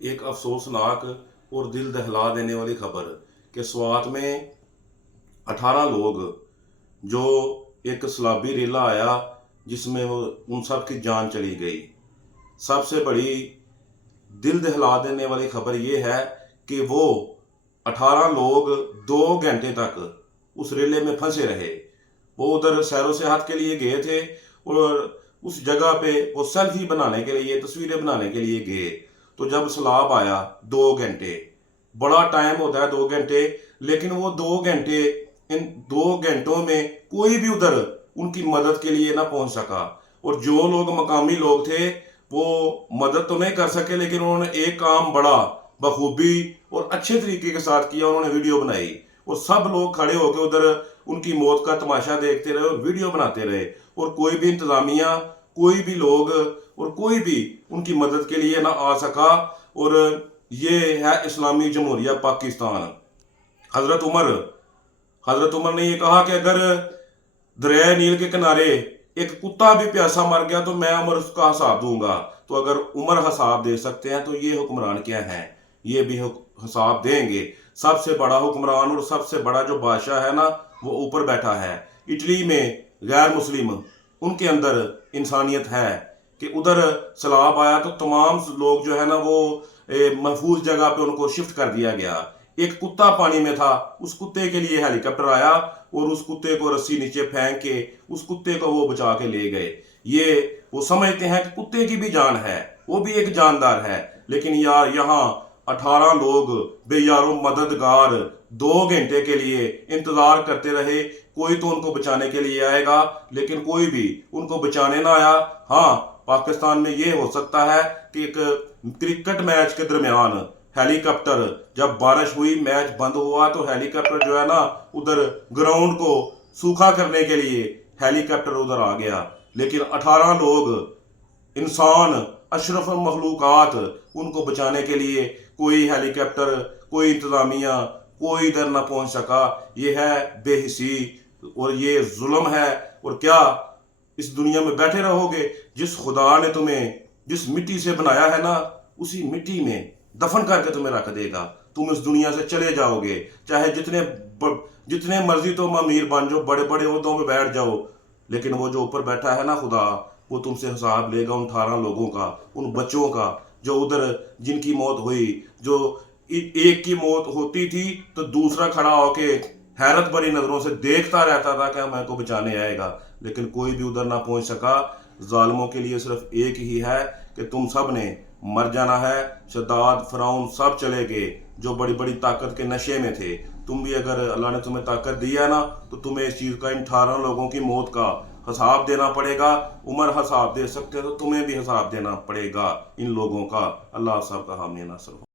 एक अफसोसनाक और दिल दहला देने वाली खबर कि स्वात में 18 लोग, जो एक सलाबी रेला आया जिसमें वो उन सब की जान चली गई। सबसे बड़ी दिल दहला देने वाली खबर ये है कि वो 18 लोग 2 घंटे तक उस रेले में फंसे रहे। वो उधर सैरो सेहत के लिए गए थे और उस जगह पे वो सेल्फी बनाने के लिए, तस्वीरें बनाने के लिए गए। तो जब सैलाब आया 2 घंटे, बड़ा टाइम होता है 2 घंटे, लेकिन वो 2 घंटे, इन 2 घंटों में कोई भी उधर उनकी मदद के लिए ना पहुंच सका। और जो लोग मकामी लोग थे वो मदद तो नहीं कर सके, लेकिन उन्होंने एक काम बड़ा बखूबी और अच्छे तरीके के साथ किया। उन्होंने वीडियो बनाई और सब लोग खड़े होकर उधर उनकी मौत का तमाशा देखते रहे और वीडियो बनाते रहे। और कोई भी इंतजामिया, कोई भी लोग और कोई भी उनकी मदद के लिए ना आ सका। और ये है इस्लामी जमहूरिया पाकिस्तान। हजरत उमर ने ये कहा कि अगर दरिया नील के किनारे एक कुत्ता भी प्यासा मर गया तो मैं उमर उसका हिसाब दूंगा। तो अगर उमर हिसाब दे सकते हैं तो ये हुक्मरान क्या हैं, ये भी हिसाब देंगे। सबसे बड़ा हुक्मरान और सबसे बड़ा जो बादशाह है ना, वो ऊपर बैठा है। इटली में गैर मुस्लिम, उनके अंदर इंसानियत है कि उधर सैलाब आया तो तमाम लोग जो है ना वो महफूज जगह पे उनको शिफ्ट कर दिया गया। एक कुत्ता पानी में था, उस कुत्ते के लिए हेलीकॉप्टर आया और उस कुत्ते को रस्सी नीचे फेंक के उस कुत्ते को वो बचा के ले गए। ये वो समझते हैं कि कुत्ते की भी जान है, वो भी एक जानदार है। लेकिन यार यहाँ 18 लोग बेयारो मददगार 2 घंटे के लिए इंतजार करते रहे। कोई तो उनको बचाने के लिए आएगा, लेकिन कोई भी उनको बचाने ना आया। हाँ, पाकिस्तान में ये हो सकता है कि एक क्रिकेट मैच के दरमियान हेलीकॉप्टर, जब बारिश हुई, मैच बंद हुआ, तो हेलीकॉप्टर जो है ना उधर ग्राउंड को सूखा करने के लिए हेलीकॉप्टर उधर आ गया। लेकिन 18 लोग, इंसान, अशरफ मखलूकात, उनको बचाने के लिए कोई हेलीकॉप्टर, कोई इंतजामिया, कोई इधर ना पहुंच सका। ये है बेहिसी और ये जुल्म है। और क्या इस दुनिया में बैठे रहोगे? जिस खुदा ने तुम्हें जिस मिट्टी से बनाया है ना, उसी मिट्टी में दफन करके तुम्हें रख देगा। तुम इस दुनिया से चले जाओगे, चाहे जितने मर्जी तुम अमीर बन जाओ, बड़े बड़े ओहदों में बैठ जाओ, लेकिन वो जो ऊपर बैठा है ना खुदा, वो तुमसे हिसाब लेगा उन 18 लोगों का, उन बच्चों का जो उधर जिनकी मौत हुई। जो एक की मौत होती थी तो दूसरा खड़ा होके हैरत भरी नजरों से देखता रहता था कि मेरे को बचाने आएगा, लेकिन कोई भी उधर ना पहुंच सका। जालिमों के लिए सिर्फ एक ही है कि तुम सब ने मर जाना है। शद्दाद, फिरौन सब चले गए जो बड़ी बड़ी ताकत के नशे में थे। तुम भी, अगर अल्लाह ने तुम्हें ताकत दी है ना, तो तुम्हें इस चीज़ का, इन 18 लोगों की मौत का हिसाब देना पड़ेगा। उमर हिसाब दे सकते हो तो तुम्हें भी हिसाब देना पड़ेगा इन लोगों का। अल्लाह साहब का हामी नासर हो।